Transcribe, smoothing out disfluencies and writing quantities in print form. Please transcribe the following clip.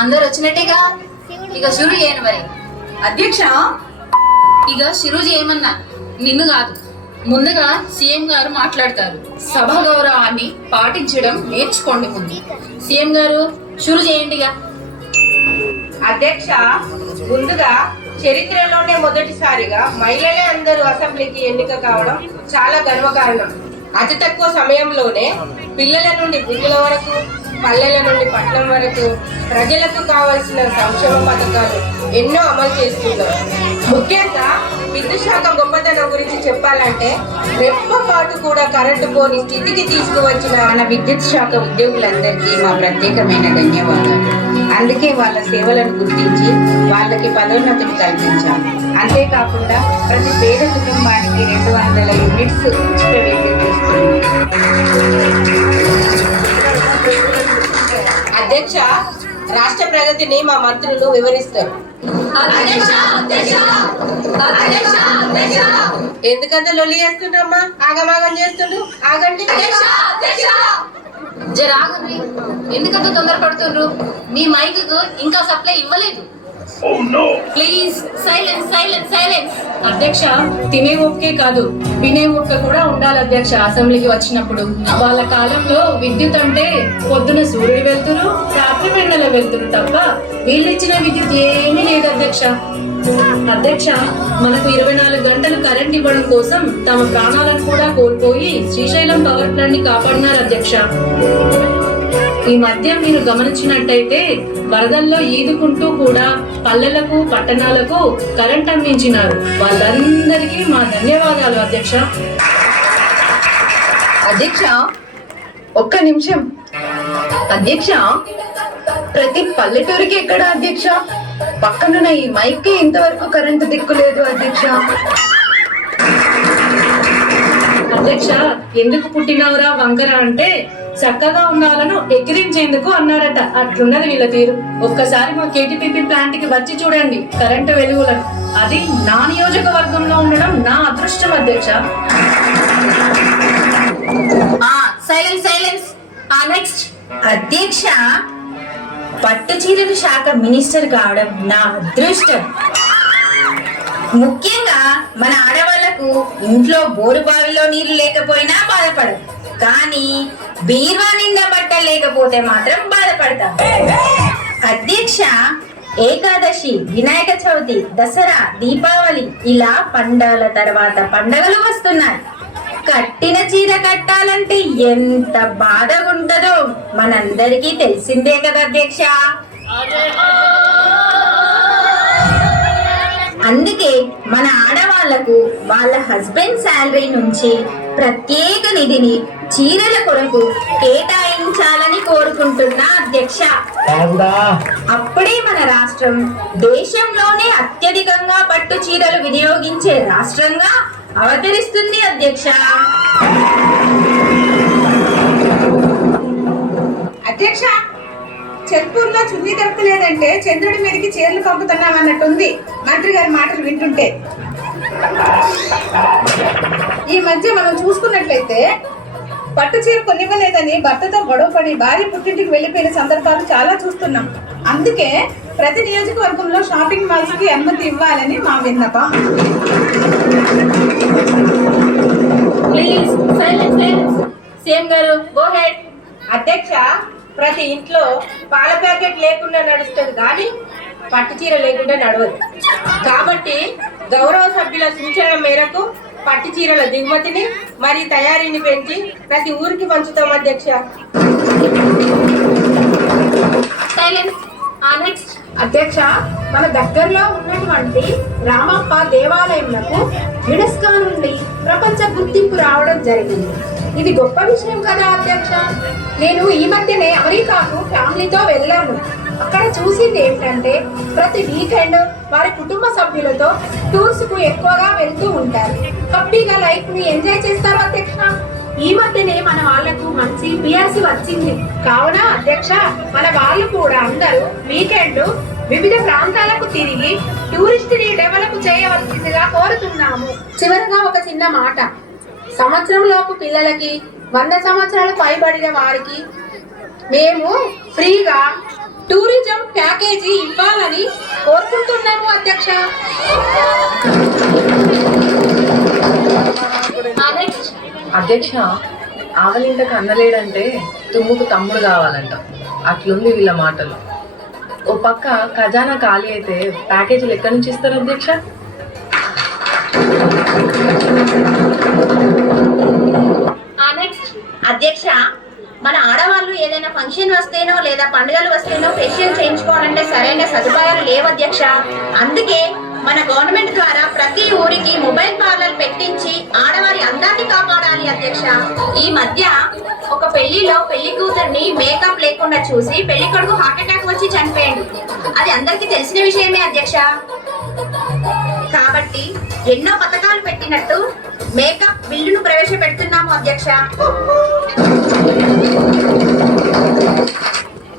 అందరు వచ్చినట్టేగా, ఇక షురు చేయను మరి. అధ్యక్ష, ఇక షురు చేయమన్నా, నిన్ను కాదు. ముందుగా సీఎం గారు మాట్లాడతారు. సభ గౌరవాన్ని పాటించడం నేర్చుకోండి. ముందు సీఎం గారు షురు చేయండిగా. అధ్యక్ష, ముందుగా చరిత్రలోనే మొదటిసారిగా మహిళలే అందరూ అసెంబ్లీకి ఎన్నిక కావడం చాలా గర్వకారణం. అతి తక్కువ సమయంలోనే పిల్లల నుండి వృద్ధుల వరకు, పల్లెల నుండి పట్టణం వరకు ప్రజలకు కావాల్సిన సంక్షేమ పథకాలు ఎన్నో అమలు చేస్తున్నారు. ముఖ్యంగా విద్యుత్ శాఖ గొప్పతనం గురించి చెప్పాలంటే రెప్పపాటు కూడా కరెంటు పోని స్థితికి తీసుకువచ్చిన మన విద్యుత్ శాఖ ఉద్యోగులందరికీ మా ప్రత్యేకమైన ధన్యవాదాలు. అందుకే వాళ్ళ సేవలను గుర్తించి వాళ్ళకి పదోన్నతిని కల్పించాం. అంతేకాకుండా ప్రతి పేద కుటుంబానికి 200 యూనిట్స్ ఉచిత విద్యుత్ ఇస్తుంది. అధ్యక్ష, రాష్ట్ర ప్రగతిని మా మంత్రులు వివరిస్తారు. ఎందుకంత లొల్లి చేస్తుండ్రమ్మా? ఆగమాగం చేస్తుండ్రు. ఆగండి. జరాగండి, ఎందుకంత తొందరపడుతుండ్రు? మీ మైక్ ఇంకా సప్లై ఇవ్వలేదు. Please silence silence silence. అధ్యక్ష, తినే ఓకే కాదు, వినే ఓపిక కూడా ఉండాలి అధ్యక్ష. అసెంబ్లీకి వచ్చినప్పుడు వాళ్ళ కాలంలో విద్యుత్ అంటే పొద్దున సూర్యుడు వెళ్తురు, రాత్రి వెన్నెల వెళ్తురు తప్ప వీళ్ళిచ్చిన విద్యుత్ ఏమీ లేదు అధ్యక్ష. అధ్యక్ష, మనకు 24 గంటలు కరెంట్ ఇవ్వడం కోసం తమ ప్రాణాలను కూడా కోల్పోయి శ్రీశైలం పవర్ ప్లాంట్ ని కాపాడినారు అధ్యక్ష. ఈ మధ్య మీరు గమనించినట్టయితే వరదల్లో ఈదుకుంటూ కూడా పల్లెలకు పట్టణాలకు కరెంట్ అందించినారు. వాళ్ళందరికీ మా ధన్యవాదాలు అధ్యక్ష. అధ్యక్ష, ఒక్క నిమిషం. అధ్యక్ష, ప్రతి పల్లెటూరికి ఎక్కడ అధ్యక్ష? పక్కనున్న ఈ మైక్ కి ఇంతవరకు కరెంటు దిక్కులేదు అధ్యక్ష. అధ్యక్ష, ఎందుకు పుట్టినవరా వంకర అంటే చక్కగా ఉన్న వాళ్ళను ఎక్కిరించేందుకు అన్నారట. అట్లున్నది వీళ్ళ తీరు. ఒక్కసారి మా కేటీపీపీ ప్లాంట్ కి వచ్చి చూడండి కరెంటు వెలుగులను. అది నా నియోజకవర్గంలో ఉండడం నా అదృష్టం అధ్యక్ష. Silence silence. నెక్స్ట్. అధ్యక్ష, పట్టు చీరల శాఖ మినిస్టర్ కావడం నా అదృష్టం. ముఖ్యంగా మన ఆడవాళ్లకు ఇంట్లో బోరు బావిలో నీళ్లు లేకపోయినా బాధపడదు, కానీ బీర్వా నిండా బట్టలు లేకపోతే మాత్రం బాధపడతాం. అధ్యక్ష, ఏకాదశి, వినాయక చవితి, దసరా, దీపావళి ఇలా పండగల తర్వాత పండగలు వస్తున్నాయి. కట్టిన చీర కట్టాలంటే ఎంత బాధగా ఉంటుందో మనందరికీ తెలిసిందే కదా అధ్యక్ష. అందుకే మన ఆడవాళ్లకు వాళ్ళ హస్బెండ్ శాలరీ నుంచి ప్రత్యేక నిధిని చీరల కొరకు కేటాయించాలని కోరుకుంటున్నా అధ్యక్ష. అప్పుడే మన రాష్ట్రం దేశంలోనే అత్యధికంగా పట్టు చీరలు వినియోగించే రాష్ట్రంగా అవతరిస్తుంది అధ్యక్ష. అధ్యక్ష, చెత్పూర్లో చున్నీ దొరకలేదంటే చంద్రుడి మీదకి చీరలు పంపుతున్నాం అన్నట్టుంది మంత్రి గారి మాటలు వింటుంటే. ఈ మధ్య మనం చూసుకున్నట్లయితే పట్టు చీర కొనివ్వలేదని భర్తతో గొడవపడి భార్య పుట్టింటికి వెళ్లిపోయిన సందర్భాలు చాలా చూస్తున్నాం. అందుకే ప్రతి నియోజకవర్గంలో షాపింగ్ మాల్స్ కి అనుమతి ఇవ్వాలని మా విన్నపం. Please silence silence. సీఎం గారు గో హెడ్. అధ్యక్ష, ప్రతి ఇంట్లో పాల ప్యాకెట్ లేకుండా నడుస్తుంది కానీ పట్టు చీర లేకుండా నడవదు. కాబట్టి గౌరవ సభ్యుల సూచన మేరకు పట్టు చీరల దిగుమతిని మరియు తయారీని పెంచి ప్రతి ఊరికి పంచుతాం అధ్యక్ష. నెక్స్ట్ అధ్యక్ష, మన దగ్గరలో ఉన్నటువంటి రామప్ప దేవాలయంలో యునెస్కో నుండి ప్రపంచ గుర్తింపు రావడం జరిగింది. ఇది గొప్ప విషయం కదా అధ్యక్ష. నేను ఈ మధ్యనే అమెరికాకు ఫ్యామిలీతో వెళ్ళాను. అక్కడ చూసింది ఏంటంటే ప్రతి వీకెండ్ వారి కుటుంబ సభ్యులతో టూర్స్ కు ఎక్కువగా వెళ్తూ ఉంటారు. హ్యాపీగా లైఫ్ ని ఎంజాయ్ చేస్తారు అధ్యక్ష. ఈ మధ్యనే మన వాళ్లకు మంచి పిఆర్సి వచ్చింది కావున అధ్యక్ష, మన వాళ్ళు కూడా అందరూ వీకెండ్ వివిధ ప్రాంతాలకు తిరిగి టూరిస్ట్ ని డెవలప్ చేయవలసిందిగా కోరుతున్నాము. చివరగా ఒక చిన్న మాట, సంవత్సరంలోపు పిల్లలకి 100 సంవత్సరాలు పైబడిన వారికి మేము ఫ్రీగా టూరిజం ప్యాకేజీ ఇవ్వాలని కోరుకుంటున్నాము అధ్యక్ష. అధ్యక్ష, ఆవలింటకు అన్నలేడంటే తుమ్ముకు తమ్ముడు కావాలంట. అట్లుంది వీళ్ళ మాటలు. ఓ పక్క ఖజానా ఖాళీ అయితే ప్యాకేజీలు ఎక్కడి నుంచి ఇస్తారు అధ్యక్ష? అధ్యక్ష, మన ఆడవాళ్ళు ఏదైనా ఫంక్షన్ వస్తేనో లేదా పండుగలు వస్తేనో ఫేషియల్ చేయించుకోవాలంటే సరైన సదుపాయాలు లేవు అధ్యక్ష. అందుకే మన గవర్నమెంట్ ద్వారా ప్రతి ఊరికి మొబైల్ పార్లర్ పెట్టించి ఆడవారి అందాన్ని కాపాడాలి అధ్యక్ష. ఈ మధ్య ఒక పెళ్లిలో పెళ్లి కూతుర్ని మేకప్ లేకుండా చూసి పెళ్లి కొడుకు హార్ట్ అటాక్ వచ్చి చనిపోయాడు. అది అందరికీ తెలిసిన విషయమే అధ్యక్ష. కాబట్టి ఎన్నో పథకాలు పెట్టినట్టు మేకప్ బిల్లును ప్రవేశపెడుతున్నాము అధ్యక్ష.